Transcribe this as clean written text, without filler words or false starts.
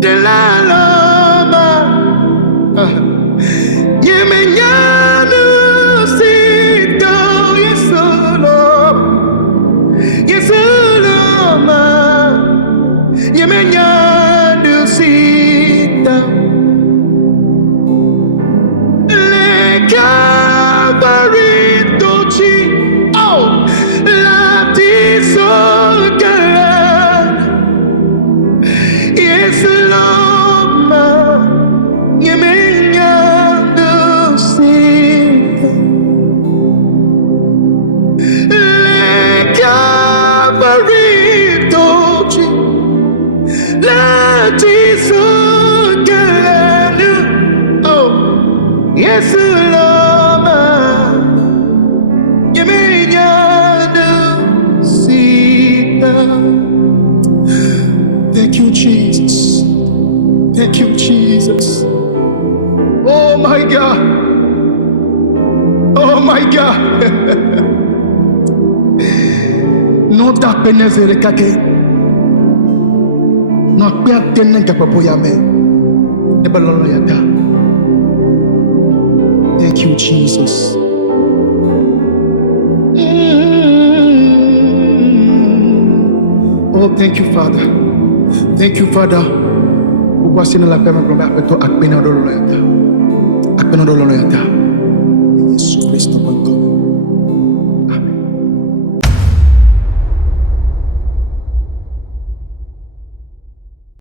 de la loma. Yemenyanu sito Yesuloma. Yemenyanu sito le Calvary dolci. Oh, la tisogalan. Yesuloma. Yemenyanu sito le Calvary dolci. La tisogalan. Oh, Yesuloma. Thank you, Jesus. Thank you, Jesus. Oh my God. Oh my God. No da penezele kake. No pe atenen kapoya me. Nebalolo yata. Thank you, Jesus. Oh, thank you, Father. Thank you, Father. Ubasina la pema gromba apeto akpena dololo yata. Akpena dololo yata. Yesu Kristo.